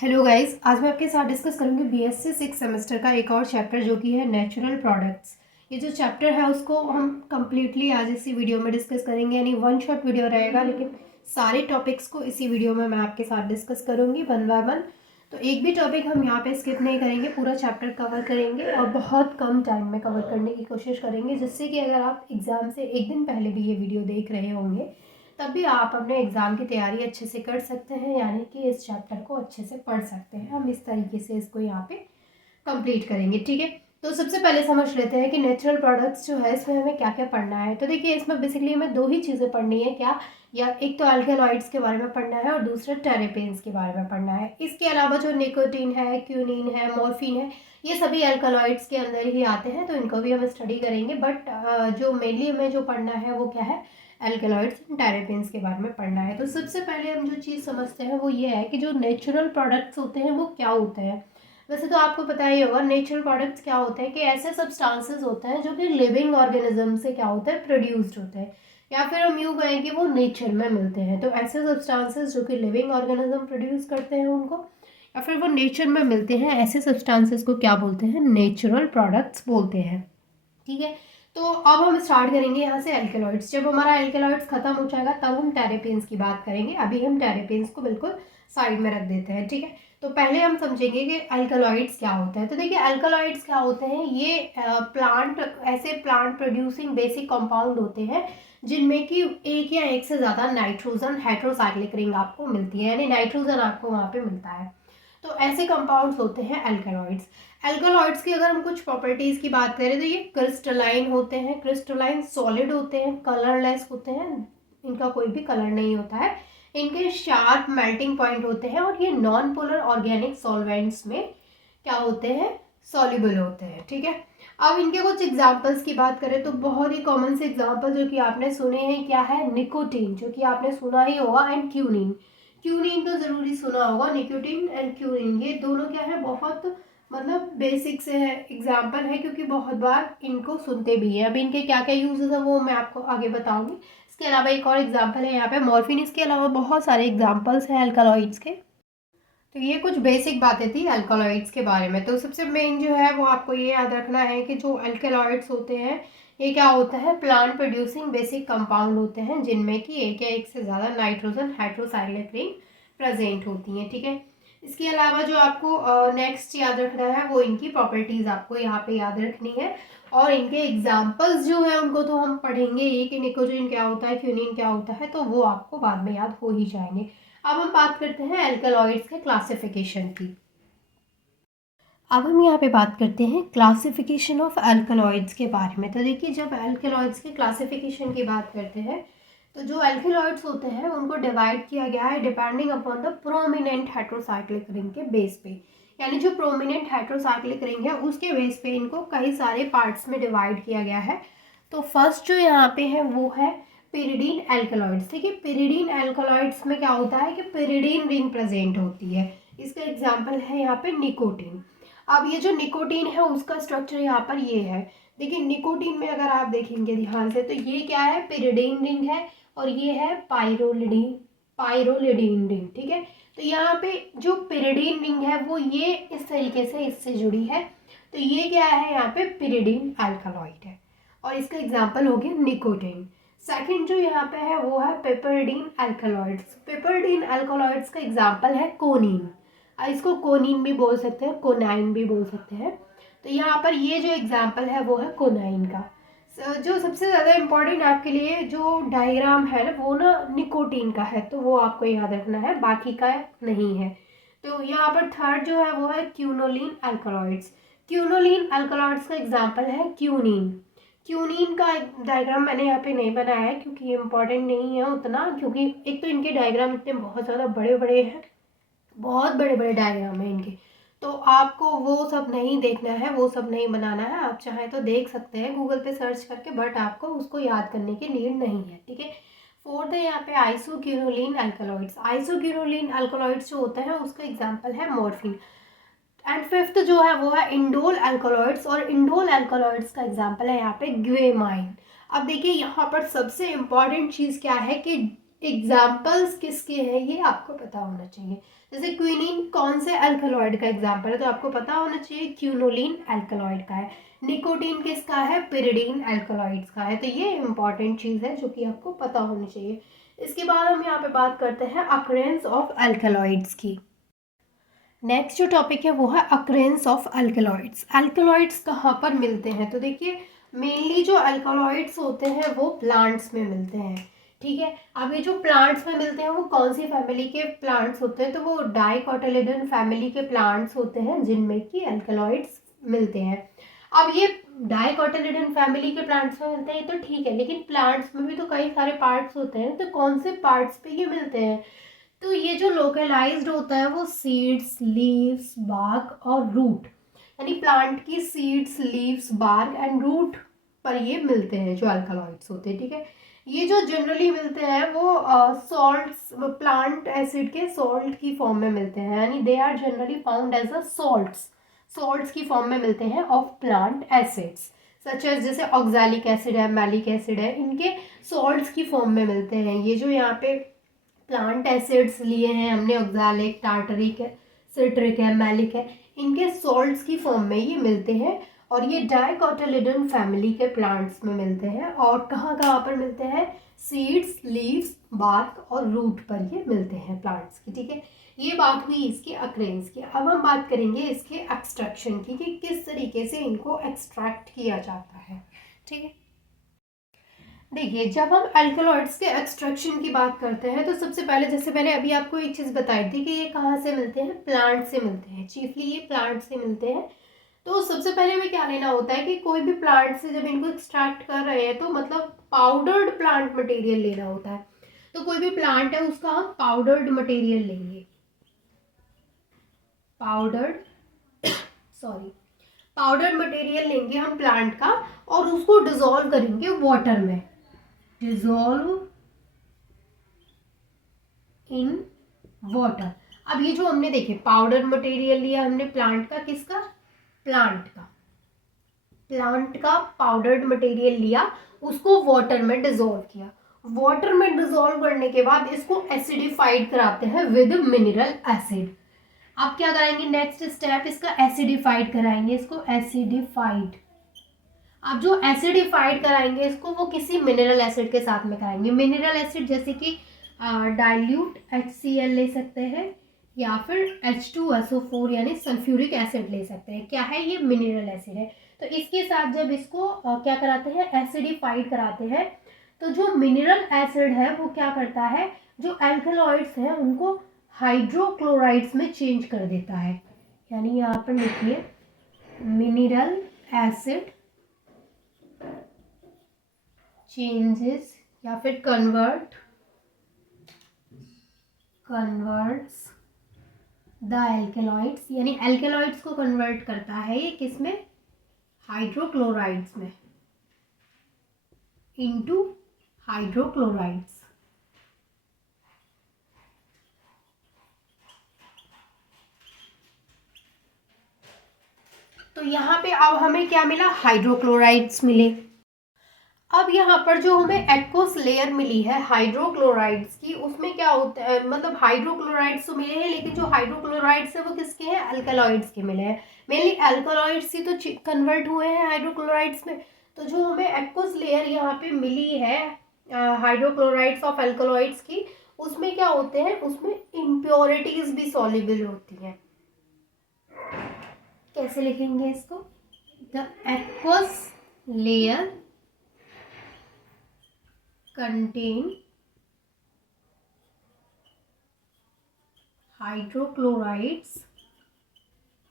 Hello guys, आज मैं आपके साथ डिस्कस करूंगी बीएससी 6 सेमेस्टर का एक और चैप्टर जो कि है नेचुरल प्रोडक्ट्स। ये जो चैप्टर है उसको हम कम्प्लीटली आज इसी वीडियो में डिस्कस करेंगे, यानी वन शॉट वीडियो रहेगा, लेकिन सारे टॉपिक्स को इसी वीडियो में मैं आपके साथ डिस्कस करूंगी वन बाय वन। तो एक भी टॉपिक हम यहाँ पे स्किप नहीं करेंगे, पूरा चैप्टर कवर करेंगे और बहुत कम टाइम में कवर करने की कोशिश करेंगे, जिससे कि अगर आप एग्ज़ाम से एक दिन पहले भी ये वीडियो देख रहे होंगे तब भी आप अपने एग्ज़ाम की तैयारी अच्छे से कर सकते हैं, यानी कि इस चैप्टर को अच्छे से पढ़ सकते हैं। हम इस तरीके से इसको यहाँ पे कंप्लीट करेंगे, ठीक है। तो सबसे पहले समझ लेते हैं कि नेचुरल प्रोडक्ट्स जो है इसमें हमें क्या क्या पढ़ना है। तो देखिए, इसमें बेसिकली हमें दो ही चीज़ें पढ़नी है, क्या, या एक तो अल्केलॉइड्स के बारे में पढ़ना है और दूसरा टेरेपेन्स के बारे में पढ़ना है। इसके अलावा जो निकोटीन है, क्यूनिन है, मॉर्फिन है, ये सभी अल्कलॉइड्स के अंदर ही आते हैं, तो इनको भी हम स्टडी करेंगे। बट जो मेनली हमें जो पढ़ना है वो क्या है, एल्केलॉइड्स एंड टेरेपेन्स के बारे में पढ़ना है। तो सबसे पहले हम जो चीज़ समझते हैं वो ये है कि जो नेचुरल प्रोडक्ट्स होते हैं वो क्या होते हैं। वैसे तो आपको पता ही होगा नेचुरल प्रोडक्ट्स क्या होते हैं, कि ऐसे सब्सटेंसेस होते हैं जो कि लिविंग ऑर्गेनिज्म से क्या होता है, प्रोड्यूस्ड होते हैं, या फिर हम यूँ कहें कि वो नेचर में मिलते हैं। तो ऐसे सब्सटेंसेस जो कि लिविंग ऑर्गेनिज्म प्रोड्यूस करते हैं उनको, या फिर वो नेचर में मिलते हैं, ऐसे सब्सटेंसेस को क्या बोलते हैं, नेचुरल प्रोडक्ट्स बोलते हैं, ठीक है। तो अब हम स्टार्ट करेंगे यहाँ से एल्केलॉइड्स। जब हमारा एल्केलॉइड्स खत्म हो जाएगा तब हम टेरेपेन्स की बात करेंगे। अभी हम टेरेपेन्स को बिल्कुल साइड में रख देते हैं, ठीक है। तो पहले हम समझेंगे कि अल्कलॉइड्स क्या होता है। तो देखिए, अल्कलॉइड्स क्या होते हैं, ये प्लांट ऐसे प्लांट प्रोड्यूसिंग बेसिक कंपाउंड होते हैं जिनमें कि एक या एक से ज़्यादा नाइट्रोजन हेट्रोसाइक्लिक रिंग आपको मिलती है, यानी नाइट्रोजन आपको वहाँ पे मिलता है। तो ऐसे कंपाउंड्स होते हैं अल्कलॉइड्स। अल्कलॉइड्स की अगर हम कुछ प्रॉपर्टीज़ की बात करें तो ये क्रिस्टलाइन होते हैं, क्रिस्टलाइन सॉलिड होते हैं, कलरलेस होते हैं, इनका कोई भी कलर नहीं होता है, इनके शार्प मेल्टिंग पॉइंट होते हैं, और ये नॉन पोलर ऑर्गेनिक सॉल्वेंट्स में क्या होते हैं, सॉल्युबल होते हैं, ठीक है। अब इनके कुछ एग्जांपल्स की बात करें तो बहुत ही कॉमन से एग्जांपल जो कि आपने सुने हैं, क्या है, निकोटीन, जो कि आपने सुना ही होगा, एंड क्यूनिन। क्यूनिन तो ज़रूरी सुना होगा, निकोटीन एंड क्यूनिन, ये दोनों क्या है, बहुत मतलब बेसिक से है एग्जाम्पल है, क्योंकि बहुत बार इनको सुनते भी हैं। अब इनके क्या क्या यूजेस है वो मैं आपको आगे बताऊंगी। इसके अलावा एक और एग्जाम्पल है यहाँ पे मॉर्फिन। इसके अलावा बहुत सारे एग्जाम्पल्स हैं अल्कलॉइड्स के। तो ये कुछ बेसिक बातें थी अल्कलॉइड्स के बारे में। तो सबसे मेन जो है वो आपको ये याद रखना है कि जो अल्कलॉइड्स होते हैं ये क्या होता है, प्लांट प्रोड्यूसिंग बेसिक कंपाउंड होते हैं जिनमें कि एक या एक से ज़्यादा नाइट्रोजन हाइड्रोसाइक्लिक रिंग प्रेजेंट होती हैं, ठीक है। इसके अलावा जो आपको नेक्स्ट याद रखना है वो इनकी प्रॉपर्टीज़ आपको यहाँ पे याद रखनी है, और इनके एग्जाम्पल्स जो है उनको तो हम पढ़ेंगे ही कि निकोटीन क्या होता है, क्यूनिन क्या होता है, तो वो आपको बाद में याद हो ही जाएंगे। अब हम बात करते हैं एल्कलॉइड्स के क्लासिफिकेशन की। अब हम यहाँ पे बात करते हैं क्लासिफिकेशन ऑफ एल्कलॉइड्स के बारे में। तो देखिए, जब एल्कलॉइड्स के क्लासिफिकेशन की बात करते हैं तो जो एल्कलॉइड्स होते हैं उनको डिवाइड किया गया है depending upon the prominent hydrocyclic ring के बेस पे, यानी जो प्रोमिनेंट हाइड्रोसाइक्लिक रिंग है उसके बेस पे इनको कई सारे पार्ट्स में डिवाइड किया गया है। तो फर्स्ट जो यहाँ पे है वो है पिरिडीन एल्कलॉइड्स। ठीक है, पिरिडीन एल्कलॉइड्स में क्या होता है कि पिरिडीन रिंग प्रेजेंट होती है। इसका एग्जाम्पल है यहाँ पे निकोटीन। अब ये जो निकोटीन है उसका स्ट्रक्चर यहाँ पर ये है। देखिए, निकोटीन में अगर आप देखेंगे ध्यान से तो ये क्या है, पिरिडीन रिंग है, और ये है पाइरोलिडीन पाइरोलिडीन रिंग, ठीक है। तो यहाँ पे जो पिरिडीन रिंग है वो ये इस तरीके से इससे जुड़ी है, तो ये क्या है, यहाँ पे पिरिडीन अल्कलॉइड है, और इसका एग्जाम्पल हो गया निकोटीन। सेकंड जो यहाँ पे है वो है पिपरडीन अल्कलॉइड्स। पिपरडीन अल्कलॉइड्स का एग्जाम्पल है कोनीन। इसको कोनीन भी बोल सकते हैं, कोनाइन भी बोल सकते हैं। तो यहाँ पर ये जो एग्जाम्पल है वो है कोनाइन का। जो सबसे ज़्यादा इम्पोर्टेंट आपके लिए जो डायग्राम है ना वो ना निकोटीन का है, तो वो आपको याद रखना है, बाकी का नहीं है। तो यहाँ पर थर्ड जो है वो है क्यूनोलिन अल्कलॉइड्स। क्यूनोलिन अल्कलॉइड्स का एग्जाम्पल है क्यूनिन। क्यूनिन का डायग्राम मैंने यहाँ पे नहीं बनाया है क्योंकि ये इम्पोर्टेंट नहीं है उतना, क्योंकि एक तो इनके डायग्राम इतने बहुत ज़्यादा बड़े बड़े हैं, बहुत बड़े बड़े डायग्राम है इनके, तो आपको वो सब नहीं देखना है, वो सब नहीं बनाना है। आप चाहें तो देख सकते हैं गूगल पे सर्च करके, बट आपको उसको याद करने की नीड नहीं है, ठीक है। फोर्थ है यहाँ पे आइसोक्यूनोलिन अल्कलॉइड्स। आइसोक्यूनोलिन अल्कलॉइड्स जो होते हैं उसका एग्जाम्पल है मॉर्फिन। एंड फिफ्थ जो है वो है इंडोल अल्कलॉइड्स, और इंडोल अल्कलॉइड्स का एग्जाम्पल है यहाँ पे ग्वेमाइन। अब देखिए, यहाँ पर सबसे इम्पॉर्टेंट चीज़ क्या है कि एग्जाम्पल्स किसके हैं ये आपको पता होना चाहिए। जैसे क्विनीन कौन से अल्कलॉइड का एग्जाम्पल है, तो आपको पता होना चाहिए क्यूनोलिन अल्कलॉइड का है। निकोटीन किसका है, पिरिडीन अल्कलॉइड्स का है। तो ये इंपॉर्टेंट चीज़ है जो कि आपको पता होनी चाहिए। इसके बाद हम यहाँ पे बात करते हैं अक्रेंस ऑफ अल्कलॉइड्स की। नेक्स्ट जो टॉपिक है वो है अक्रेंस ऑफ अल्कलॉइड्स। अल्कलॉइड्स कहाँ पर मिलते हैं, तो देखिए मेनली जो अल्कलॉइड्स होते हैं वो प्लांट्स में मिलते हैं, ठीक है। अब ये जो प्लांट्स में मिलते हैं वो कौन सी फैमिली के प्लांट्स होते हैं, तो वो डाइकोटिलिडन फैमिली के प्लांट्स होते हैं जिनमें कि अल्कलॉइड्स मिलते हैं। अब ये डाइकोटिलिडन फैमिली के प्लांट्स में मिलते हैं तो ठीक है, लेकिन प्लांट्स में भी तो कई सारे पार्ट्स होते हैं, तो कौन से पार्ट्स पे ये मिलते हैं, तो ये जो लोकलाइज्ड होता है वो सीड्स, लीव्स, बार्क और रूट, यानी प्लांट की seeds, leaves, bark and root पर ये मिलते हैं जो अल्कलॉइड्स होते हैं, ठीक है। ये जो जनरली मिलते हैं वो सॉल्ट्स, प्लांट एसिड के सॉल्ट की फॉर्म में मिलते हैं, यानी they are generally found as a salts की फॉर्म में मिलते हैं of plant acids such as, जैसे ऑक्सैलिक एसिड है, मैलिक एसिड है, इनके सॉल्ट्स की फॉर्म में मिलते हैं। ये जो यहाँ पे प्लांट एसिड्स लिए हैं हमने, ऑक्सैलिक, टार्टरिक है, सिट्रिक है, मैलिक है, इनके सॉल्ट्स की फॉर्म में ये मिलते हैं और ये डाइकोटिलिडन फैमिली के प्लांट्स में मिलते हैं। और कहाँ कहाँ पर मिलते हैं, सीड्स, लीव्स, बार्क और रूट पर ये मिलते हैं प्लांट्स की, ठीक है। ये बात हुई इसके अक्रेंस की। अब हम बात करेंगे इसके एक्सट्रैक्शन की कि किस तरीके से इनको एक्सट्रैक्ट किया जाता है, ठीक है। देखिए जब हम अल्कलॉइड्स के एक्सट्रैक्शन की बात करते हैं तो सबसे पहले, जैसे मैंने अभी आपको एक चीज़ बताई थी कि ये कहाँ से मिलते हैं, प्लांट से मिलते हैं, चीफली ये प्लांट से मिलते हैं। तो सबसे पहले हमें क्या लेना होता है कि कोई भी प्लांट से जब इनको एक्सट्रैक्ट कर रहे हैं तो मतलब पाउडर्ड प्लांट मटेरियल लेना होता है। तो कोई भी प्लांट है उसका हम पाउडर्ड मटेरियल लेंगे, पाउडर्ड मटेरियल लेंगे हम प्लांट का और उसको डिसॉल्व करेंगे वाटर में, डिसॉल्व इन वाटर। अब ये जो हमने देखे पाउडर मटेरियल लिया हमने प्लांट का, किसका, प्लांट का पाउडर्ड मटेरियल लिया, उसको वाटर में डिसॉल्व किया। वाटर में डिसॉल्व करने के बाद इसको एसिडिफाइड कराते हैं विद मिनरल एसिड। अब क्या कराएंगे, नेक्स्ट स्टेप इसका एसिडिफाइड कराएंगे, इसको एसिडिफाइड। अब जो एसिडिफाइड कराएंगे इसको वो किसी मिनरल एसिड के साथ में कराएंगे। मिनरल एसिड जैसे कि डाइल्यूट HCl ले सकते हैं या फिर H2SO4 यानी सल्फ्यूरिक एसिड ले सकते हैं। क्या है ये, मिनरल एसिड है। तो इसके साथ जब इसको क्या कराते हैं, एसिडिफाइड कराते हैं, तो जो मिनरल एसिड है वो क्या करता है, जो अल्कलॉइड्स हैं उनको हाइड्रोक्लोराइड्स में चेंज कर देता है। यानी यहाँ पर लिखिए मिनरल एसिड चेंजेस या फिर कन्वर्ट्स द एल्केलॉइड्स, यानी एल्केलॉइड्स को कन्वर्ट करता है ये किस में, हाइड्रोक्लोराइड्स में, इनटू हाइड्रोक्लोराइड्स। तो यहाँ पे अब हमें क्या मिला, हाइड्रोक्लोराइड्स मिले। अब यहाँ पर जो हमें एक्वस लेयर मिली है हाइड्रोक्लोराइड्स की, उसमें क्या होता है, मतलब हाइड्रोक्लोराइड्स तो मिले हैं लेकिन जो हाइड्रोक्लोराइड्स है वो किसके हैं, अल्कलॉइड्स के मिले हैं। मेनली अल्कलॉइड्स ही तो कन्वर्ट हुए हैं हाइड्रोक्लोराइड्स में। तो जो हमें एक्वस लेयर यहाँ पे मिली है हाइड्रोक्लोराइड्स ऑफ अल्कलॉइड्स की, उसमें क्या होते हैं, उसमें इम्प्योरिटीज भी सॉल्युबल होती हैं। कैसे लिखेंगे इसको, the aqueous layer contain hydrochlorides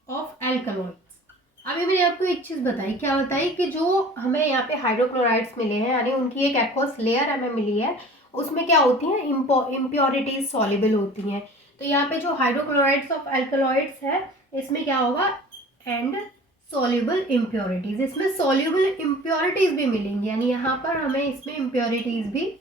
of alkaloids. अभी मैंने आपको एक चीज बताई, क्या बताई कि जो हमें यहाँ पे हाइड्रोक्लोराइड्स मिले हैं यानी उनकी एक एक्वस लेयर हमें मिली है, उसमें क्या होती हैं, इम्प्योरिटीज सॉल्युबल होती हैं। तो यहाँ पे जो हाइड्रोक्लोराइड्स ऑफ एल्कलॉइड्स है इसमें क्या होगा, एंड सॉल्युबल इम्प्योरिटीज, इसमें सॉल्युबल इम्प्योरिटीज भी मिलेंगी, यानी यहाँ पर हमें इसमें इम्प्योरिटीज भी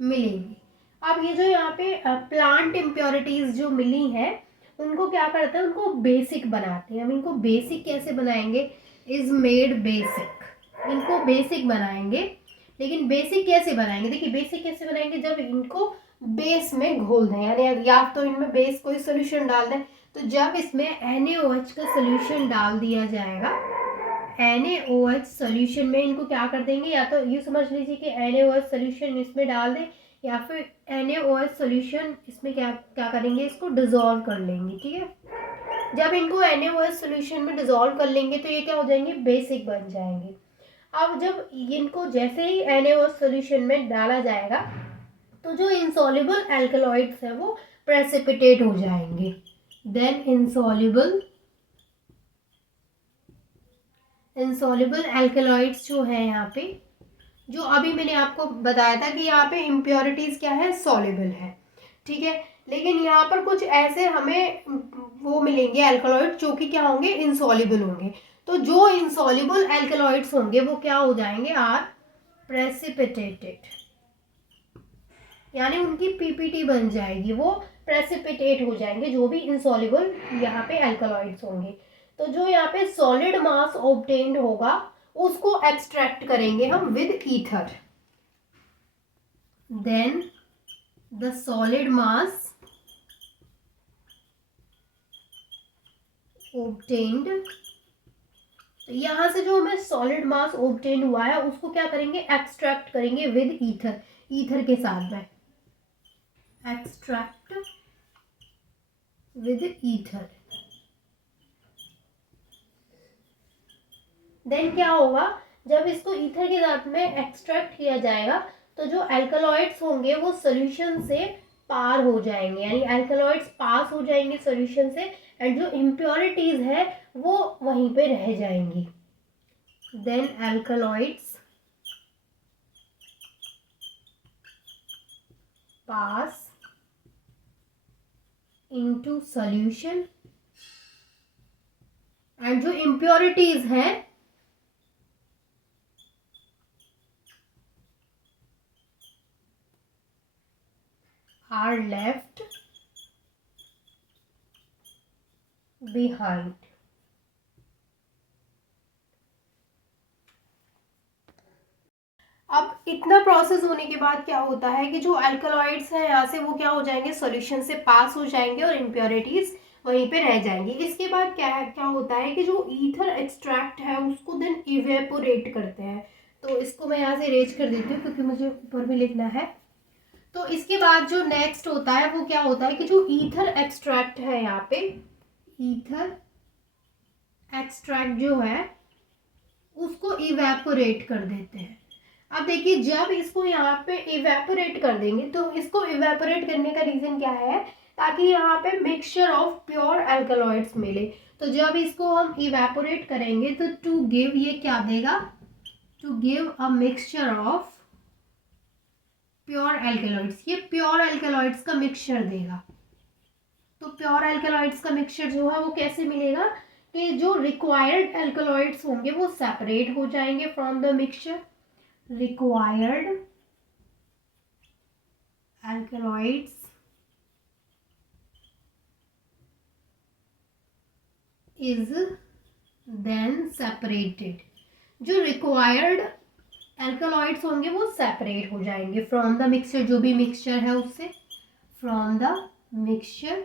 मिलेंगी। अब ये जो यहाँ पे प्लांट इम्प्योरिटीज जो मिली हैं उनको क्या करते हैं, उनको बेसिक बनाते हैं। हम इनको बेसिक कैसे बनाएंगे, इज मेड बेसिक, इनको बेसिक बनाएंगे। लेकिन बेसिक कैसे बनाएंगे, देखिए बेसिक कैसे बनाएंगे, जब इनको बेस में घोल दें, यानी या तो इनमें बेस कोई सोल्यूशन डाल दें। तो जब इसमें NaOH का सोल्यूशन डाल दिया जाएगा, NaOH सोल्यूशन में इनको क्या कर देंगे, या तो ये समझ लीजिए कि NaOH सोल्यूशन इसमें डाल दें, या फिर NaOH सोल्यूशन इसमें क्या क्या करेंगे, इसको डिजोल्व कर लेंगे। ठीक है, जब इनको NaOH सोल्यूशन में डिजोल्व कर लेंगे तो ये क्या हो जाएंगे, बेसिक बन जाएंगे। अब जब इनको जैसे ही NaOH सोल्यूशन में डाला जाएगा तो जो इंसॉल्युबल एल्कलॉइड्स है वो प्रेसिपिटेट हो जाएंगे। देन इंसॉल्युबल एल्कलॉइड्स जो है यहाँ पे, जो अभी मैंने आपको बताया था कि यहाँ पे इम्प्योरिटीज क्या है, सॉल्युबल है। ठीक है, लेकिन यहाँ पर कुछ ऐसे हमें वो मिलेंगे एल्कलॉइड जो कि क्या होंगे, इंसॉल्युबल होंगे। तो जो इंसॉल्युबल एल्कलॉइड्स होंगे वो क्या हो जाएंगे, आर प्रेसिपिटेटेड, यानी उनकी पीपीटी बन जाएगी, वो प्रेसिपिटेट हो जाएंगे जो भी इंसॉल्युबल यहाँ पे एल्कलॉइड्स होंगे। तो जो यहाँ पे सॉलिड मास ऑब्टेन्ड होगा उसको एक्सट्रैक्ट करेंगे हम with ether. Then the solid mass obtained, तो यहाँ से जो हमें सॉलिड मास ऑब्टेन हुआ है उसको क्या करेंगे, एक्सट्रैक्ट करेंगे विद ईथर, ईथर के साथ में एक्सट्रैक्ट विद ईथर। देन क्या होगा, जब इसको ईथर के साथ में एक्सट्रैक्ट किया जाएगा तो जो एल्कलॉइड्स होंगे वो सोल्यूशन से पार हो जाएंगे, यानी एल्कलॉइड्स पास हो जाएंगे सोल्यूशन से, एंड जो इम्प्योरिटीज है वो वहीं पे रह जाएंगी। Then alkaloids pass into solution, and जो इम्प्योरिटीज हैं आर लेफ्ट बिहाइंड। अब इतना प्रोसेस होने के बाद क्या होता है कि जो अल्कलॉइड्स हैं यहाँ से वो क्या हो जाएंगे, सॉल्यूशन से पास हो जाएंगे और इम्प्योरिटीज वहीं पे रह जाएंगी। इसके बाद क्या होता है कि जो ईथर एक्सट्रैक्ट है उसको देन इवेपोरेट करते हैं। तो इसको मैं यहाँ से इरेज कर देती हूँ क्योंकि मुझे ऊपर भी लिखना है। तो इसके बाद जो नेक्स्ट होता है वो क्या होता है कि जो ईथर एक्सट्रैक्ट है यहाँ पे, ईथर एक्सट्रैक्ट जो है उसको इवेपोरेट कर देते हैं। अब देखिए जब इसको यहाँ पे इवेपोरेट कर देंगे तो इसको इवेपोरेट करने का रीजन क्या है, ताकि यहाँ पे मिक्सचर ऑफ प्योर एल्कलॉइड्स मिले। तो जब इसको हम इवेपोरेट करेंगे तो टू गिव, ये क्या देगा, to give a mixture of pure alkaloids, ये प्योर एल्कलॉइड्स का मिक्सचर देगा। तो प्योर एल्कलॉइड्स का मिक्सचर जो है वो कैसे मिलेगा कि जो रिक्वायर्ड एल्कलॉइड्स होंगे वो सेपरेट हो जाएंगे from the mixture, required alkaloids is then separated, जो required alkaloids होंगे वो separate हो जाएंगे from the mixture, जो भी mixture है उससे, from the mixture।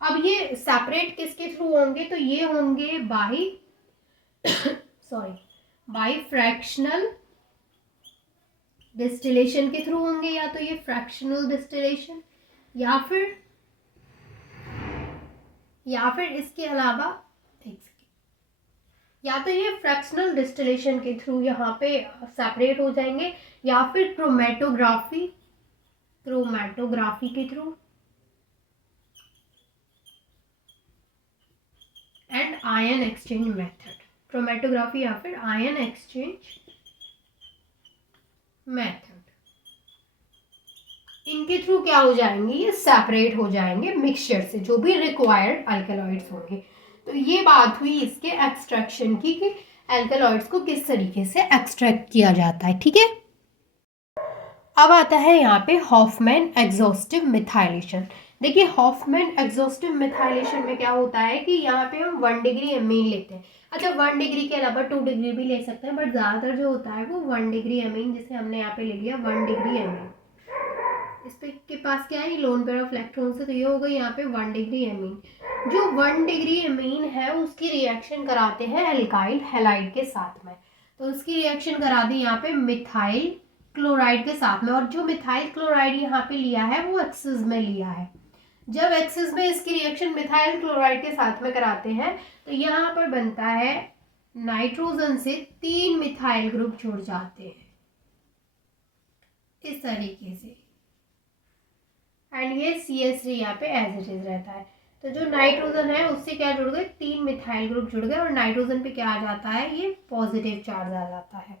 अब ये separate किसके थ्रू होंगे, तो ये होंगे by sorry by fractional distillation के थ्रू होंगे, या तो ये फ्रैक्शनल डिस्टिलेशन या फिर इसके अलावा या तो ये फ्रैक्शनल डिस्टिलेशन के थ्रू यहाँ पे सेपरेट हो जाएंगे, या फिर क्रोमेटोग्राफी के through, and ion exchange method, chromatography या फिर आयन एक्सचेंज मेथड, इनके थ्रू क्या हो जाएंगे, ये सेपरेट हो जाएंगे मिक्सचर से, जो भी रिक्वायर्ड अल्कलॉइड्स होंगे। तो ये बात हुई इसके एक्सट्रैक्शन की कि अल्कलॉइड्स को किस तरीके से एक्सट्रैक्ट किया जाता है। ठीक है, अब आता है यहाँ पे हॉफमैन एग्जॉस्टिव मिथाइलेशन। देखिए हॉफमैन एग्जॉस्टिव मिथाइलेशन में क्या होता है कि यहाँ पे हम 1 डिग्री एमीन लेते हैं। अच्छा 1 डिग्री के अलावा 2 डिग्री भी ले सकते हैं, बट ज़्यादातर जो होता है वो 1 डिग्री एमीन, जिसे हमने यहाँ पे ले लिया 1 डिग्री एमीन, इस पे के पास क्या है, लोन पेयर ऑफ इलेक्ट्रॉन्स है, तो ये होगा यहाँ पे 1 डिग्री एमीन। जो 1 डिग्री एमीन है उसकी रिएक्शन कराते हैं एल्काइल हैलाइड के साथ में, तो उसकी रिएक्शन करा दी यहाँ पे मिथाइल क्लोराइड के साथ में। और जो मिथाइल क्लोराइड यहाँ पे लिया है वो एक्सिस में लिया है। जब एक्सिस में इसकी रिएक्शन मिथाइल क्लोराइड के साथ में कराते हैं तो यहाँ पर बनता है नाइट्रोजन से 3 मिथाइल ग्रुप जुड़ जाते हैं इस तरीके से, एंड ये CH3 यहाँ पे एज इट इज रहता है। तो जो नाइट्रोजन है उससे क्या जुड़ गए, 3 मिथाइल ग्रुप जुड़ गए, और नाइट्रोजन पे क्या आ जाता है, ये पॉजिटिव चार्ज आ जाता है।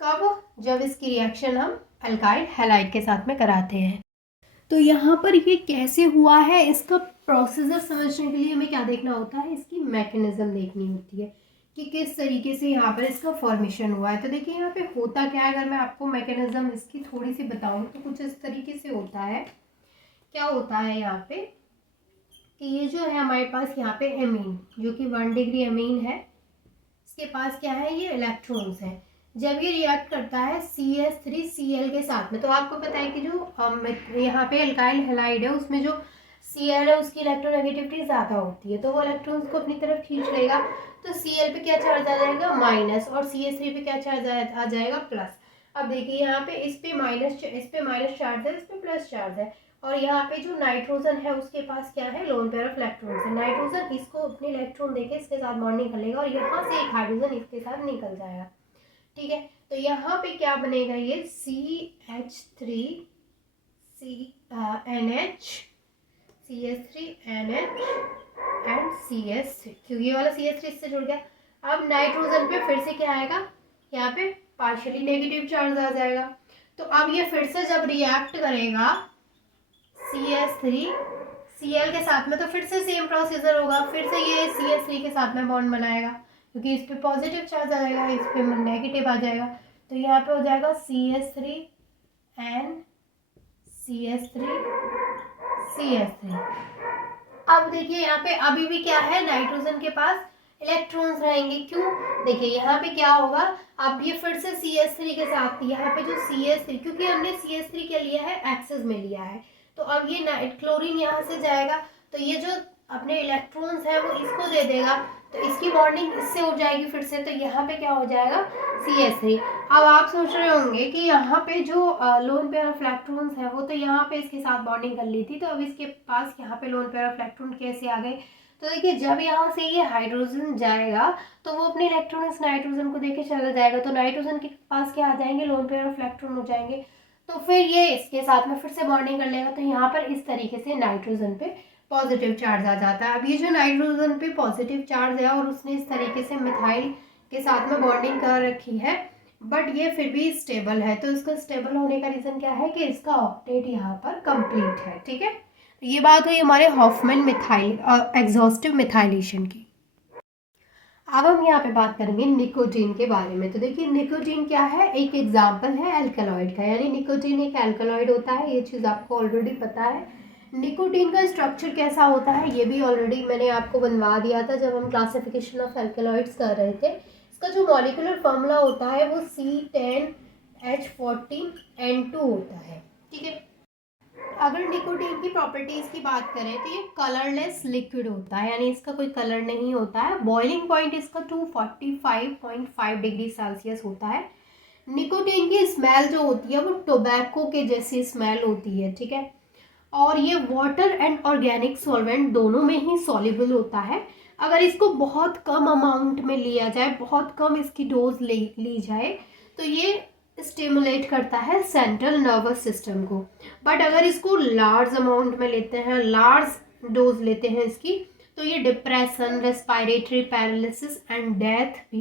कब, जब इसकी रिएक्शन हम अल्काइल हैलाइड के साथ में कराते हैं। तो यहाँ पर ये कैसे हुआ है, इसका प्रोसीजर समझने के लिए हमें क्या देखना होता है, इसकी मैकेनिज्म देखनी होती है कि किस तरीके से यहाँ पर इसका फॉर्मेशन हुआ है। तो देखिए यहाँ पे होता क्या है, अगर मैं आपको मैकेनिज्म इसकी थोड़ी सी बताऊँ तो कुछ इस तरीके से होता है। क्या होता है यहाँ पे कि ये जो है हमारे पास यहाँ पे एमीन, जो कि 1 डिग्री एमीन है, इसके पास क्या है, ये इलेक्ट्रॉन्स हैं। जब ये रिएक्ट करता है CH3Cl के साथ में, तो आपको पता है कि जो यहाँ पे अल्काइल हैलाइड है उसमें जो Cl है उसकी इलेक्ट्रोनेगेटिविटी ज़्यादा होती है, तो वो इलेक्ट्रॉन्स को अपनी तरफ खींच लेगा। तो Cl पे क्या चार्ज आ जाएगा, माइनस, और CH3 पे क्या चार्ज आ जाएगा, प्लस। अब देखिए यहाँ पे इस पे माइनस चार्ज है, इस पे प्लस चार्ज है, और यहाँ पे जो नाइट्रोजन है उसके पास क्या है, लोन पेयर ऑफ इलेक्ट्रॉन्स है। नाइट्रोजन इसको अपने इलेक्ट्रॉन देके इसके साथ बॉन्डिंग कर लेगा, और यहाँ से एक हाइड्रोजन इसके साथ निकल जाएगा। ठीक है, तो यहाँ पे क्या बनेगा, ये CH3NH एंड CH3, क्योंकि ये वाला CH3 इससे जुड़ गया। अब नाइट्रोजन पे फिर से क्या आएगा, यहाँ पे पार्शियली नेगेटिव चार्ज आ जाएगा। तो अब ये फिर से जब रिएक्ट करेगा CH3Cl के साथ में, तो फिर से सेम प्रोसीजर होगा, फिर से ये CH3 के साथ में बॉन्ड बनाएगा, क्योंकि इस पे पॉजिटिव चार्ज आ जाएगा, इस पे नेगेटिव आ जाएगा। तो यहाँ पे हो जाएगा CH3N CH3 अब देखिए यहाँ पे अभी भी क्या है, नाइट्रोजन के पास इलेक्ट्रॉन्स रहेंगे। क्यों, देखिए यहाँ पे क्या होगा, अब ये फिर से CH3 के साथ, यहाँ पे जो CH3, क्योंकि हमने CH3 क्या लिया है, एक्सेस में लिया है, तो अब ये क्लोरीन यहाँ से जाएगा, तो ये जो अपने इलेक्ट्रॉन्स है वो इसको दे देगा, तो इसकी बॉन्डिंग इससे हो जाएगी फिर से, तो यहाँ पे क्या हो जाएगा, CH3। अब आप सोच रहे होंगे कि यहाँ पे जो लोन पेयर ऑफ इलेक्ट्रॉन्स है वो तो यहाँ पे इसके साथ बॉन्डिंग कर ली थी, तो अब इसके पास यहाँ पे लोन पेयर ऑफ इलेक्ट्रॉन कैसे आ गए। तो देखिए जब यहाँ से ये हाइड्रोजन जाएगा तो वो अपने इलेक्ट्रॉन इस नाइट्रोजन को देके चला जाएगा, तो नाइट्रोजन के पास क्या आ जाएंगे, लोन पेयर ऑफ इलेक्ट्रॉन हो जाएंगे, तो फिर ये इसके साथ में फिर से बॉन्डिंग कर लेगा, तो यहाँ पर इस तरीके से नाइट्रोजन पे पॉजिटिव चार्ज आ जाता है। अब ये जो नाइट्रोजन पे पॉजिटिव चार्ज है और उसने इस तरीके से मिथाइल के साथ में बॉन्डिंग कर रखी है, बट ये फिर भी स्टेबल है, तो इसका स्टेबल होने का रीज़न क्या है कि इसका ऑक्टेट यहाँ पर कंप्लीट है। ठीक है, तो ये बात हुई हमारे हॉफमैन मिथाइल एग्जॉस्टिव मिथाइलेशन की। अब हम यहाँ पे बात करेंगे निकोटीन के बारे में। तो देखिए निकोटीन क्या है, एक एग्जाम्पल है एल्कलॉइड का, यानी निकोटीन एक एल्कलॉइड होता है, ये चीज़ आपको ऑलरेडी पता है। निकोटीन का स्ट्रक्चर कैसा होता है ये भी ऑलरेडी मैंने आपको बनवा दिया था जब हम क्लासिफिकेशन ऑफ एल्कलॉइड्स कर रहे थे। इसका जो मॉलिक्यूलर फॉर्मूला होता है वो C10H14N2 होता है। ठीक है, अगर निकोटीन की प्रॉपर्टीज़ की बात करें तो ये कलरलेस लिक्विड होता है, यानी इसका कोई कलर नहीं होता है। बॉइलिंग पॉइंट इसका 245.5 डिग्री सेल्सियस होता है। निकोटीन की स्मेल जो होती है वो टोबैको के जैसी स्मेल होती है। ठीक है, और ये वाटर एंड ऑर्गेनिक सॉल्वेंट दोनों में ही सॉल्युबल होता है। अगर इसको बहुत कम अमाउंट में लिया जाए, बहुत कम इसकी डोज ली जाए, तो ये स्टिमुलेट करता है सेंट्रल नर्वस सिस्टम को। बट अगर इसको लार्ज अमाउंट में लेते हैं, लार्ज डोज लेते हैं इसकी, तो ये depression, respiratory paralysis and death भी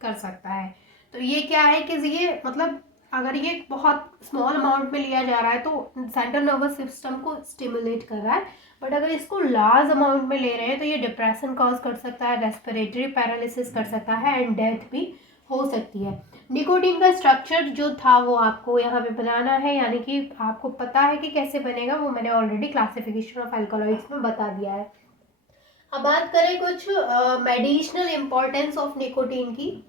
कर सकता है। तो ये क्या है कि ये मतलब अगर ये बहुत स्मॉल अमाउंट में लिया जा रहा है तो सेंट्रल नर्वस सिस्टम को स्टिमुलेट कर रहा है, बट अगर इसको लार्ज अमाउंट में ले रहे हैं तो ये डिप्रेशन कॉज कर सकता है, रेस्पिरेटरी पैरालिसिस कर सकता है एंड डेथ भी हो सकती है। निकोटीन का स्ट्रक्चर जो था वो आपको यहाँ पे बनाना है, यानी कि आपको पता है कि कैसे बनेगा, वो मैंने ऑलरेडी क्लासिफिकेशन ऑफ एल्कलॉइड्स में बता दिया है। अब बात करें कुछ मेडिसिनल इम्पोर्टेंस ऑफ निकोटीन की।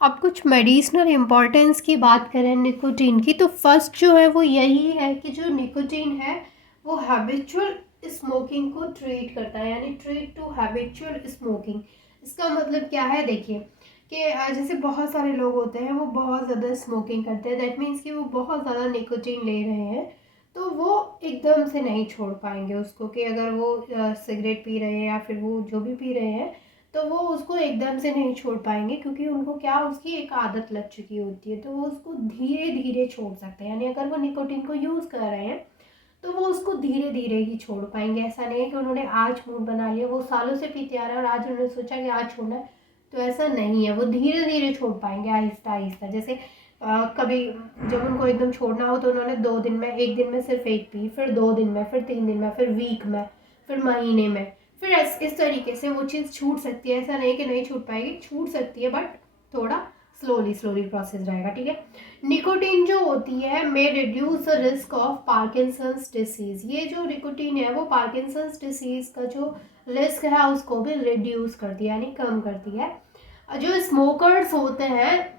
अब कुछ मेडिसिनल इम्पॉर्टेंस की बात करें निकोटीन की, तो फर्स्ट जो है वो यही है कि जो निकोटीन है वो हैबिचुअल स्मोकिंग को ट्रीट करता है, यानी ट्रीट टू हैबिचुअल स्मोकिंग। इसका मतलब क्या है, देखिए कि जैसे बहुत सारे लोग होते हैं वो बहुत ज़्यादा स्मोकिंग करते हैं, दैट मीन्स कि वो बहुत ज़्यादा निकोटीन ले रहे हैं, तो वो एकदम से नहीं छोड़ पाएंगे उसको, कि अगर वो सिगरेट पी रहे हैं या फिर वो जो भी पी रहे हैं तो वो उसको एकदम से नहीं छोड़ पाएंगे, क्योंकि उनको क्या उसकी एक आदत लग चुकी होती है, तो वो उसको धीरे धीरे छोड़ सकते हैं। यानी अगर वो निकोटीन को यूज़ कर रहे हैं तो वो उसको धीरे धीरे ही छोड़ पाएंगे। ऐसा नहीं है कि उन्होंने आज मूड बना लिया, वो सालों से पीते आ रहे हैं और आज उन्होंने सोचा कि आज छोड़ना है, तो ऐसा नहीं है। वो धीरे धीरे छोड़ पाएंगे, आहिस्ता आहिस्ता। जैसे कभी जब उनको एकदम छोड़ना हो तो उन्होंने 2 दिन में, एक दिन में सिर्फ एक पी, फिर 2 दिन में, फिर 3 दिन में, फिर वीक में, फिर महीने में, फिर इस तरीके से वो चीज़ छूट सकती है। ऐसा नहीं कि नहीं छूट पाएगी, छूट सकती है, बट थोड़ा स्लोली स्लोली प्रोसेस रहेगा, ठीक है। निकोटीन जो होती है मे reduce the risk of Parkinson's disease. ये जो निकोटीन है वो पार्किंसंस डिसीज का जो रिस्क है उसको भी रिड्यूस करती है, यानी कम करती है। जो स्मोकर्स होते हैं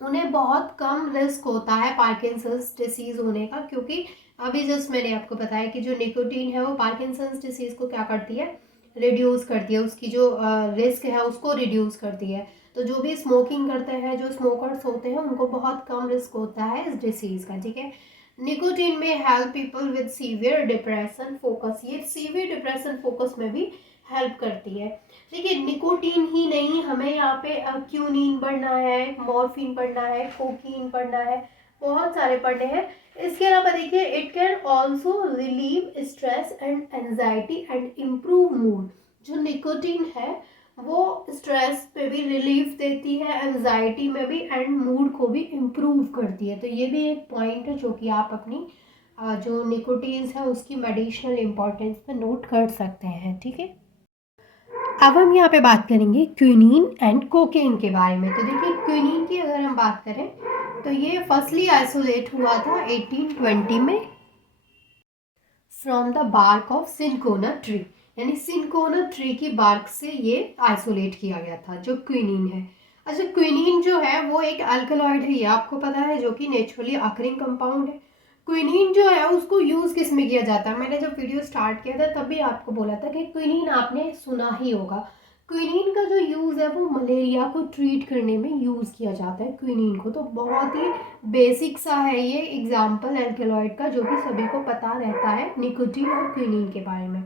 उन्हें बहुत कम रिस्क होता है पार्किंसंस डिसीज होने का, क्योंकि अभी जस्ट मैंने आपको बताया कि जो निकोटीन है वो पार्किंसंस डिसीज को क्या करती है, रिड्यूस करती है, उसकी जो रिस्क है उसको रिड्यूस करती है। तो जो भी स्मोकिंग करते हैं, जो स्मोकर्स होते हैं, उनको बहुत कम रिस्क होता है इस डिसीज का, ठीक है। निकोटीन में help people with severe depression focus, ये सीवियर डिप्रेशन फोकस में भी हेल्प करती है। देखिए निकोटीन ही नहीं, हमें यहाँ पे क्यूनीन पढ़ना है, मॉर्फिन पढ़ना है, कोकीन पढ़ना है, बहुत सारे पढ़ने हैं। इसके अलावा देखिए it can also relieve stress and anxiety and improve mood. जो निकोटीन है वो स्ट्रेस पे भी रिलीफ देती है, एंजाइटी में भी, एंड मूड को भी इम्प्रूव करती है। तो ये भी एक पॉइंट है जो कि आप अपनी जो निकोटीन्स है उसकी मेडिसिनल इम्पोर्टेंस में नोट कर सकते हैं, ठीक है। अब हम यहाँ पे बात करेंगे क्विनीन एंड कोकेन के बारे में। तो देखिए क्विनीन की अगर हम बात करें तो ये फर्स्टली आइसोलेट हुआ था 1820 में from the bark of cinchona tree, यानी सिनकोना ट्री की बार्क से ये आइसोलेट किया गया था जो क्विनीन है। अच्छा क्विनीन जो है वो एक अल्कलॉइड है, ये आपको पता है, जो कि नेचुरली अकरिंग कंपाउंड है। क्विनीन जो है उसको यूज़ किस में किया जाता है, मैंने जब वीडियो स्टार्ट किया था तब भी आपको बोला था कि क्विनीन आपने सुना ही होगा। क्विनीन का जो यूज़ है वो मलेरिया को ट्रीट करने में यूज़ किया जाता है क्विनीन को। तो बहुत ही बेसिक सा है ये एग्जाम्पल एल्केलॉइड का, जो कि सभी को पता रहता है निकोटीन और क्विनीन के बारे में।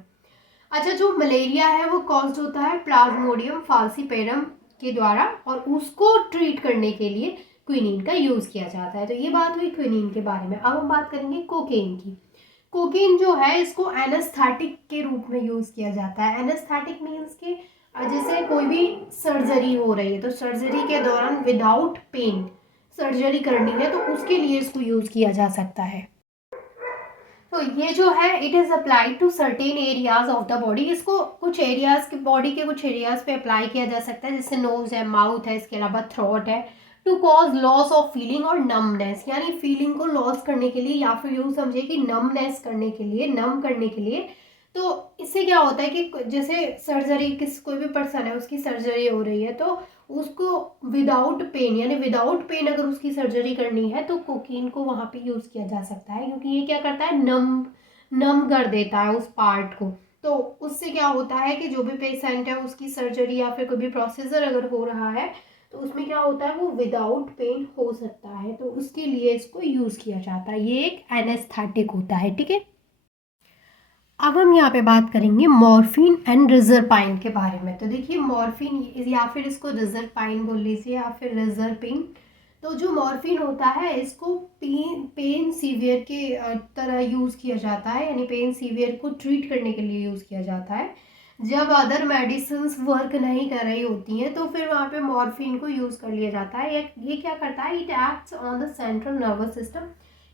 अच्छा जो मलेरिया है वो कॉज्ड होता है प्लाज्मोडियम फाल्सीपेरम के द्वारा, और उसको ट्रीट करने के लिए क्विनीन का यूज़ किया जाता है। तो ये बात हुई क्विनीन के बारे में। अब हम बात करेंगे कोकेन की। कोकेन जो है इसको एनेस्थेटिक के रूप में यूज़ किया जाता है। एनेस्थेटिक मीन्स कि जैसे कोई भी सर्जरी हो रही है तो सर्जरी के दौरान विदाउट पेन सर्जरी करनी है तो उसके लिए इसको यूज़ किया जा सकता है। तो ये जो है it is applied to certain areas of the body. इसको कुछ एरियाज के बॉडी के कुछ एरियाज पे अप्लाई किया जा सकता है, जैसे नोज है, माउथ है, इसके अलावा थ्रोट है, to cause loss of feeling और नमनेस, यानी फीलिंग को लॉस करने के लिए, या फिर यूँ समझिए कि नमनेस करने के लिए, नम करने के लिए। तो इससे क्या होता है कि जैसे सर्जरी किस कोई भी पर्सन है उसकी सर्जरी हो रही है तो उसको विदाउट पेन, यानी विदाउट पेन अगर उसकी सर्जरी करनी है तो कोकीन को वहाँ पे यूज़ किया जा सकता है, क्योंकि ये क्या करता है, नम कर देता है उस पार्ट को। तो उससे क्या होता है कि जो भी पेशेंट है उसकी सर्जरी या फिर कोई भी प्रोसीजर अगर हो रहा है तो उसमें क्या होता है वो विदाउट पेन हो सकता है, तो उसके लिए इसको यूज़ किया जाता है। ये एक एनेस्थेटिक होता है, ठीक है। अब हम यहाँ पे बात करेंगे मॉर्फिन एंड रिजरपाइन के बारे में। तो देखिए मॉर्फिन या फिर इसको रिजरपाइन बोल लीजिए या फिर रिजरपिन। तो जो मॉर्फिन होता है इसको पेन सीवियर के तरह यूज़ किया जाता है, यानी पेन सीवियर को ट्रीट करने के लिए यूज़ किया जाता है। जब अदर मेडिसिन वर्क नहीं कर रही होती हैं तो फिर वहाँ पे मॉर्फिन को यूज़ कर लिया जाता है। ये क्या करता है, it acts on the central nervous system.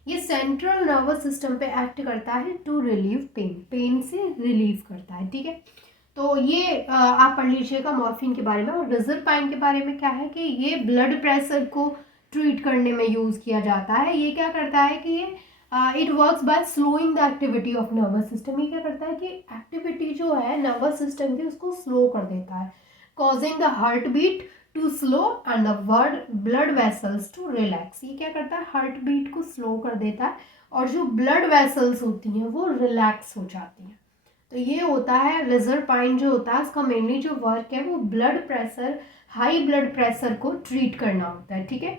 ये सेंट्रल नर्वस सिस्टम पे एक्ट करता है टू रिलीव पेन, पेन से रिलीव करता है, ठीक है। तो ये आप पढ़ लीजिएगा मॉर्फिन के बारे में। और रिजरपाइन के बारे में क्या है कि ये ब्लड प्रेशर को ट्रीट करने में यूज़ किया जाता है। ये क्या करता है कि ये it works by slowing the activity of nervous system. ये क्या करता है कि एक्टिविटी जो है नर्वस सिस्टम की उसको स्लो कर देता है, causing the heart beat to slow and the blood vessels to relax. ये क्या करता है, हार्ट बीट को स्लो कर देता है और जो ब्लड वेसल्स होती हैं वो रिलैक्स हो जाती हैं। तो ये होता है रिजरपाइन जो होता है, उसका मेनली जो वर्क है वो blood pressure, high blood pressure को ट्रीट करना होता है। ठीक है,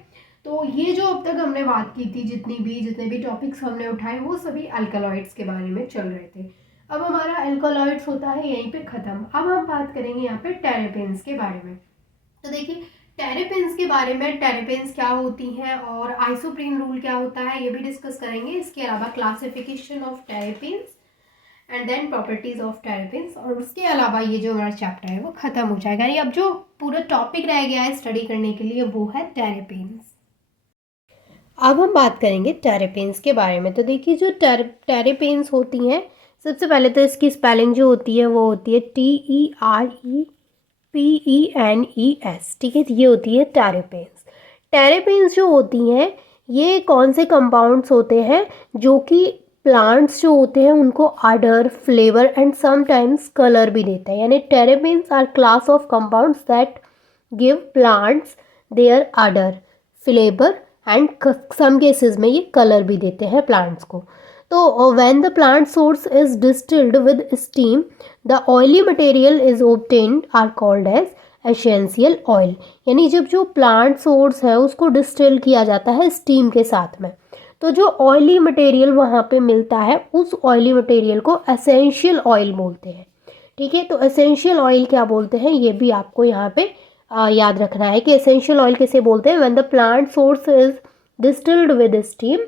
तो ये जो अब तक हमने बात की थी, जितने भी टॉपिक्स हमने उठाए वो सभी अल्कलॉइड्स के बारे में चल रहे थे। अब हमारा अल्कलॉइड्स होता है यहीं पे ख़त्म। अब हम बात करेंगे यहाँ पे टेरेपेन्स के बारे में। तो देखिए टेरेपेन्स के बारे में, टेरेपेन्स क्या होती हैं और आइसोप्रीन रूल क्या होता है ये भी डिस्कस करेंगे। इसके अलावा classification of terpenes and then properties of terpenes, और उसके अलावा ये जो हमारा चैप्टर है वो खत्म हो जाएगा। यानी अब जो पूरा टॉपिक रह गया है स्टडी करने के लिए वो है टेरेपेन्स। अब हम बात करेंगे टेरेपेन्स के बारे में। तो देखिए जो टेरेपेन्स होती हैं, सबसे पहले तो इसकी स्पेलिंग जो होती है वो होती है TEREPENES। ठीक है, ये होती है टेरेपेन्स। टेरेपेन्स जो होती हैं ये कौन से कंपाउंड्स होते हैं जो कि प्लांट्स जो होते हैं उनको odour, flavour and sometimes colour भी देते हैं। यानी terpenes are class of compounds that give plants their odour, flavour and some cases में ये कलर भी देते हैं प्लांट्स को। तो when the plant source is distilled with steam, the oily material is obtained are called as essential oil. यानी जब जो प्लांट सोर्स है उसको डिस्टिल किया जाता है स्टीम के साथ में, तो जो ऑयली मटेरियल वहाँ पे मिलता है उस ऑयली मटेरियल को एसेंशियल ऑयल बोलते हैं। ठीक है, तो एसेंशियल ऑयल क्या बोलते हैं ये भी आपको यहाँ पे याद रखना है कि एसेंशियल ऑयल किसे बोलते हैं। When the plant source is distilled with steam,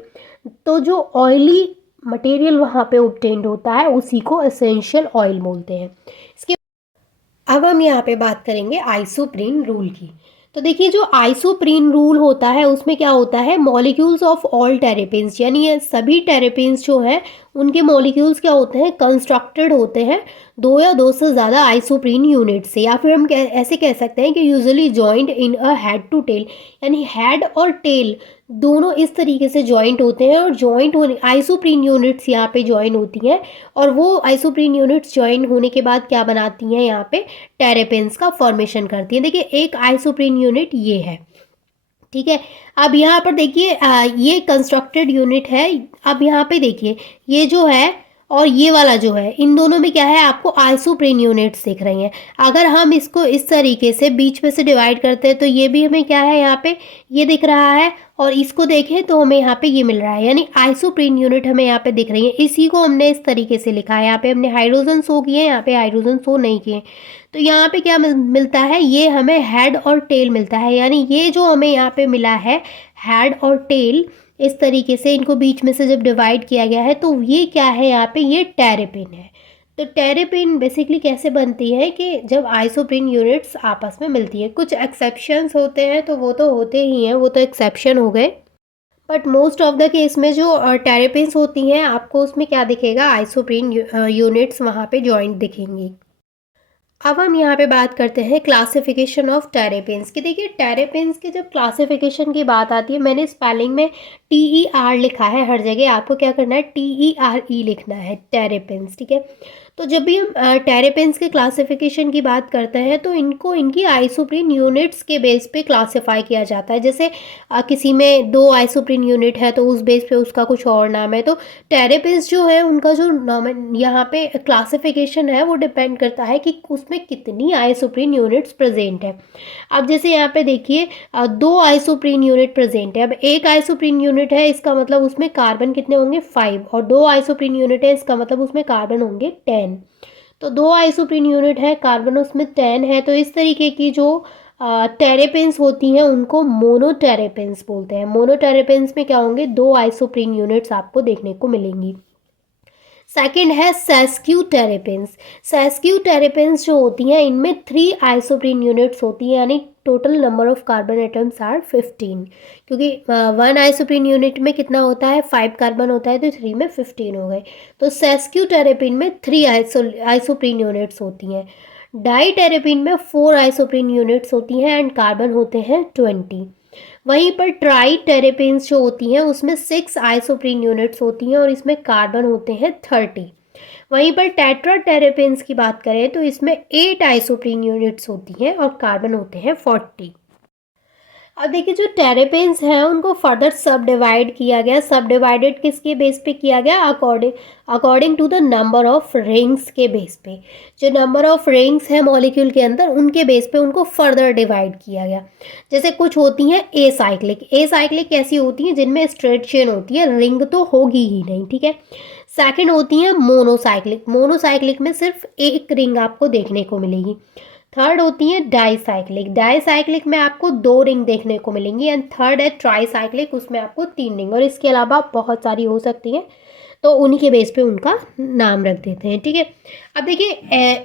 तो जो ऑयली मटेरियल वहाँ पे ऑब्टेन्ड होता है उसी को एसेंशियल ऑयल बोलते हैं। इसके अब हम यहाँ पे बात करेंगे आइसोप्रीन रूल की। तो देखिए जो आइसोप्रीन रूल होता है उसमें क्या होता है, मॉलिक्यूल्स ऑफ ऑल टेरेपेन्स, यानी ये सभी टेरेपेन्स जो हैं उनके मॉलिक्यूल्स क्या होते हैं, कंस्ट्रक्टेड होते हैं दो या दो से ज़्यादा आइसोप्रीन यूनिट से, या फिर हम ऐसे कह सकते हैं कि usually joined in a head to tail. यानी हेड और टेल दोनों इस तरीके से जॉइंट होते हैं और जॉइंट होने आइसोप्रीन यूनिट्स यहाँ पे जॉइन होती हैं, और वो आइसोप्रीन यूनिट्स जॉइन होने के बाद क्या बनाती हैं, यहाँ पे टेरेपेन्स का फॉर्मेशन करती हैं। देखिए एक आइसोप्रीन यूनिट ये है। ठीक है, अब यहाँ पर देखिए ये कंस्ट्रक्टेड यूनिट है। अब यहाँ पे देखिए ये जो है और ये वाला जो है, इन दोनों में क्या है, आपको आइसोप्रीन यूनिट्स दिख रही हैं। अगर हम इसको इस तरीके से बीच में से डिवाइड करते हैं तो ये भी हमें क्या है, यहाँ पे ये दिख रहा है, और इसको देखें तो हमें यहाँ पे ये मिल रहा है। यानी आइसोप्रीन यूनिट हमें यहाँ पे दिख रही है। इसी को हमने इस तरीके से लिखा है, यहाँ पे हमने हाइड्रोजन शो किए, यहाँ पे हाइड्रोजन शो नहीं किए। तो यहाँ पे क्या मिलता है, ये हमें हेड और टेल मिलता है। यानी ये जो हमें यहाँ पे मिला है हेड और टेल, इस तरीके से इनको बीच में से जब डिवाइड किया गया है तो ये क्या है, यहाँ पे ये टेरेपेन है। तो टेरेपेन बेसिकली कैसे बनती है कि जब आइसोप्रीन यूनिट्स आपस में मिलती है। कुछ एक्सेप्शंस होते हैं तो वो तो होते ही हैं, वो तो एक्सेप्शन हो गए, but most of the case में जो टेरेपेन्स होती हैं आपको उसमें क्या दिखेगा, आइसोप्रीन यूनिट्स वहाँ पे जॉइंट दिखेंगी। अब हम यहाँ पे बात करते हैं क्लासिफिकेशन ऑफ टेरेपेन्स की। देखिए टेरेपेन्स की जब क्लासिफिकेशन की बात आती है, मैंने स्पेलिंग में TER लिखा है हर जगह, आपको क्या करना है TERE लिखना है, टेरेपेन्स। ठीक है, तो जब भी हम टेरेपेन्स के क्लासिफिकेशन की बात करते हैं तो इनको इनकी आइसोप्रीन यूनिट्स के बेस पे क्लासिफाई किया जाता है। जैसे किसी में 2 आइसोप्रीन यूनिट है तो उस बेस पे उसका कुछ और नाम है। तो टेरेपेन्स जो है उनका जो नाम यहाँ पे क्लासिफिकेशन है वो डिपेंड करता है कि उसमें कितनी आइसोप्रीन यूनिट्स प्रेजेंट है। अब जैसे यहाँ पे देखिए 2 आइसोप्रीन यूनिट प्रेजेंट है। अब एक आइसोप्रीन यूनिट है, इसका मतलब उसमें कार्बन कितने होंगे 5, और 2 आइसोप्रीन यूनिट है, इसका मतलब उसमें कार्बन होंगे 10। तो 2 आइसोप्रीन यूनिट है, कार्बन उसमें 10 है। तो इस तरीके की जो टेरेपेन्स होती हैं उनको मोनोटेरेपेन्स बोलते हैं। मोनोटेरेपेन्स में क्या होंगे, 2 आइसोप्रीन यूनिट्स आपको देखने को मिलेंगी। सेकेंड है सेस्क्यू टेरेपेन्स। सेस्क्यू टेरेपेन्स जो होती हैं इनमें 3 आइसोप्रीन यूनिट्स होती हैं, यानी total number of carbon atoms are 15, क्योंकि 1 आइसोप्रीन यूनिट में कितना होता है, 5 कार्बन होता है, तो 3 में 15 हो गए। तो सेस्क्यू टेरेपिन में 3 आइसोप्रीन यूनिट्स होती हैं। डाई टेरेपिन में 4 आइसोप्रीन यूनिट्स होती हैं एंड कार्बन होते हैं 20। वहीं पर ट्राई टेरेपेन्स जो होती हैं उसमें 6 आइसोप्रीन यूनिट्स होती हैं और इसमें कार्बन होते हैं 30। वहीं पर टेट्राटेरेपेन्स की बात करें तो इसमें 8 आइसोप्रीन यूनिट्स होती हैं और कार्बन होते हैं 40। अब देखिए जो टेरेपेन्स हैं उनको फर्दर सब डिवाइड किया गया। सब डिवाइडेड किसके बेस पे किया गया? According according to the number of rings के बेस पे। जो नंबर ऑफ रिंग्स है मॉलिक्यूल के अंदर उनके बेस पे उनको फर्दर डिवाइड किया गया। जैसे कुछ होती हैं ए साइक्लिक। ए साइक्लिक कैसी होती हैं? जिनमें स्ट्रेट चेन होती है, रिंग तो होगी ही नहीं, ठीक है। सेकंड होती हैं मोनोसाइक्लिक। मोनोसाइक्लिक में सिर्फ एक रिंग आपको देखने को मिलेगी। थर्ड होती है डाईसाइक्लिक। डाईसाइक्लिक में आपको 2 रिंग देखने को मिलेंगी। एंड थर्ड है ट्राईसाइक्लिक, उसमें आपको 3 रिंग, और इसके अलावा बहुत सारी हो सकती हैं, तो उन्हीं के बेस पे उनका नाम रख देते हैं, ठीक है। अब देखिए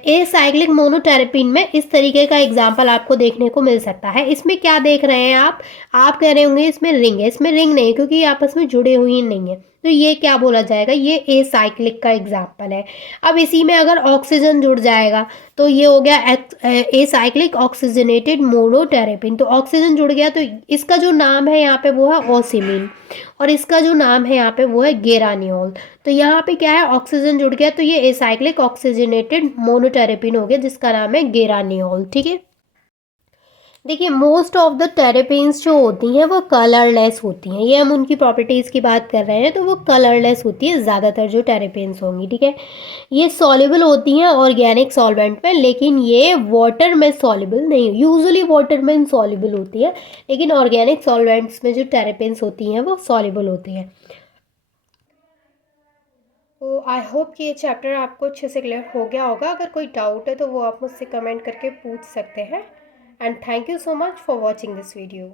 ए साइक्लिक मोनोटेरेपिन में इस तरीके का एग्जाम्पल आपको देखने को मिल सकता है। इसमें क्या देख रहे हैं आप कह रहे होंगे इसमें रिंग है। इसमें रिंग नहीं है क्योंकि ये आपस में जुड़े हुए नहीं है, तो ये क्या बोला जाएगा? ये ए साइक्लिक का एग्जाम्पल है। अब इसी में अगर ऑक्सीजन जुड़ जाएगा तो ये हो गया ए साइक्लिक ऑक्सीजनेटेड मोनोटेरेपिन। तो ऑक्सीजन जुड़ गया तो इसका जो नाम है यहाँ पे वो है ओसिमिन, और इसका जो नाम है यहाँ पे वो है गेरानियोल। तो यहाँ पे क्या है? ऑक्सीजन जुड़ गया तो ये एसाइक्लिक ऑक्सीजनेटेड मोनोटेरेपिन हो गया जिसका नाम है गेरानियोल, ठीक है। देखिए मोस्ट ऑफ द टेरेपीन्स जो होती हैं वो कलरलेस होती हैं। ये हम उनकी प्रॉपर्टीज़ की बात कर रहे हैं तो वो कलरलेस होती है ज़्यादातर जो टेरेपीन्स होंगी, ठीक है। ये सॉल्युबल होती हैं ऑर्गेनिक सॉल्वेंट में, लेकिन ये वाटर में सॉल्युबल नहीं। यूजुअली वाटर में इनसॉल्युबल होती है, लेकिन ऑर्गेनिक सॉल्वेंट्स में जो टेरेपीन्स होती हैं वो सॉल्युबल होती हैं। तो आई होप कि ये चैप्टर आपको अच्छे से क्लियर हो गया होगा। अगर कोई डाउट है तो वो आप मुझसे कमेंट करके पूछ सकते हैं। And thank you so much for watching this video.